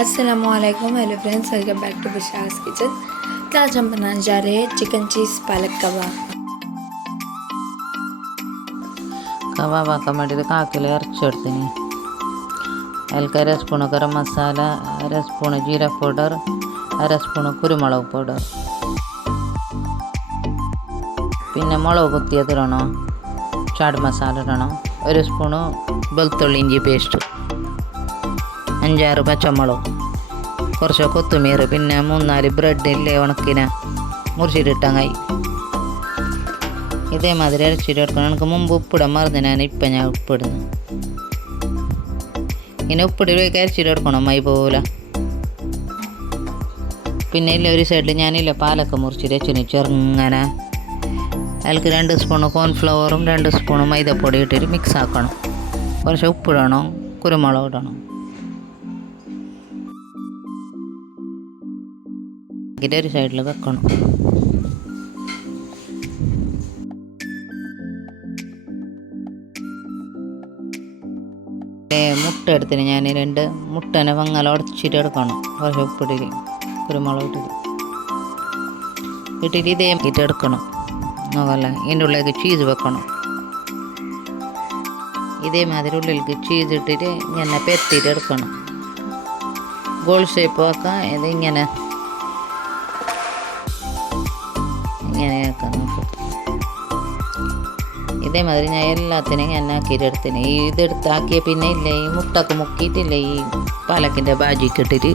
अस्सलामुअलैकुम hello friends, welcome back to Bushara's kitchen. तो आज हम बनाने जा रहे हैं चिकन चीज़ पालक कबाब। കബാബ് ആക്കാൻ വേണ്ടിയിട്ട് 1/4 കിലോ ഇറച്ചി എടുത്തിന്. അതിലേക്ക് 1 spoon garam masala, 1 spoon jeera powder, 1 spoon കുരുമുളക് പൗഡർ, പിന്നെ മുളക് കുത്തിയതിടണം, ചാട് മസാല ഇടണം, 1 സ്പൂണ് വെളുത്തുള്ളി ഇഞ്ചി പേസ്റ്റ്, 5-6 പച്ചമുളക്, കുറച്ച് കൊത്തുമീർ, പിന്നെ 3-4 ബ്രെഡില്ലേ ഉണക്കിന മുറിച്ചിട്ടിട്ടാൽ കഴിയും. ഇതേമാതിരി അരച്ചിട്ട് എടുക്കണം. എനിക്ക് മുമ്പ് ഉപ്പിടാൻ മറന്നിനാണ്, ഇപ്പം ഞാൻ ഉപ്പിടുന്നു. ഇങ്ങനെ ഉപ്പിടിലേക്ക് അരച്ചിട്ട് എടുക്കണം മൈ പോലെ. പിന്നെ ഇല്ല ഒരു സൈഡിൽ ഞാനില്ല പാലൊക്കെ മുറിച്ചിട്ട് വെച്ചിന് ചെറുങ്ങനെ. അതിലേക്ക് 2 സ്പൂണ് കോൺഫ്ലവറും 2 സ്പൂണ് മൈദപ്പൊടി ഇട്ടിട്ട് മിക്സ് ആക്കണം. കുറച്ച് ഉപ്പിടണം, കുരുമുളക് ഇടണം. ഒരു സൈഡിൽ വെക്കണം. മുട്ട എടുത്തിന് ഞാൻ 2 മുട്ടനെ വങ്ങല ഉടച്ചിട്ട് എടുക്കണം. കുറച്ച് ഉപ്പിട്ടിട്ട് കുരുമുളക് ഇട്ടിട്ട് ഇതേ ഇട്ട് എടുക്കണം. നോക്കല്ല, ഇതിൻ്റെ ഉള്ളിലേക്ക് ചീസ് വെക്കണം. ഇതേമാതിരി ഉള്ളിലേക്ക് ചീസ് ഇട്ടിട്ട് ഇങ്ങനെ പെരത്തിയിട്ട് എടുക്കണം. ഗോൾ ഷേപ്പ് ആക്കാം. ഇത് ഇങ്ങനെ ആക്കാം. നോക്ക്, ഇതേമാതിരി ഞാൻ എല്ലാത്തിനും ഞാൻ ആക്കിയിട്ട് എടുത്തിന്. ഇതെടുത്താക്കിയ പിന്നെ ഇല്ലേ ഈ മുട്ടക്ക് മുക്കിയിട്ടില്ലേ ഈ പാലക്കിൻ്റെ ബാജിക്ക് ഇട്ടിട്ട്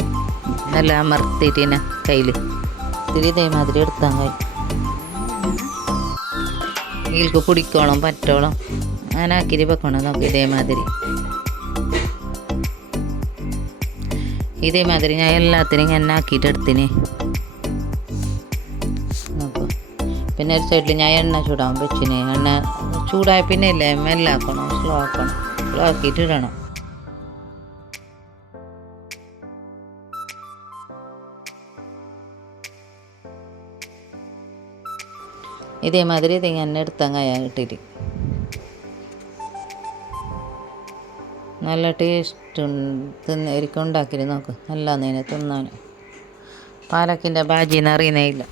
നല്ല അമർത്തിയിട്ട് തന്നെ കയ്യിൽ ഇത്തിരി ഇതേമാതിരി എടുത്താൽ കഴിയും. ഇതിൽക്ക് പിടിക്കോളം പറ്റോളം അങ്ങനെ ആക്കിയിട്ട് വെക്കണം. നോക്കി ഇതേമാതിരി ഞാൻ എല്ലാത്തിനും ഞാൻ ആക്കിയിട്ട് എടുത്തിന്. നോക്കൂ, പിന്നെ ഒരു സൈഡിൽ ഞാൻ എണ്ണ ചൂടാൻ വെച്ചിന്. എണ്ണ ചൂടായ പിന്നെ ഇല്ലേ മെല്ലാക്കണം, സ്ലോ ആക്കണം. സ്ലോ ആക്കിയിട്ട് ഇടണം. ഇതേമാതിരി ഇതിങ്ങനെ എടുത്താൽ ഇട്ടിട്ട് നല്ല ടേസ്റ്റ് ഒരിക്കൽ ഉണ്ടാക്കിയിട്ട് നോക്ക്. നല്ലതിനെ തിന്നാൻ പാലക്കിൻ്റെ ബാജിന്ന് അറിയുന്നേ ഇല്ല.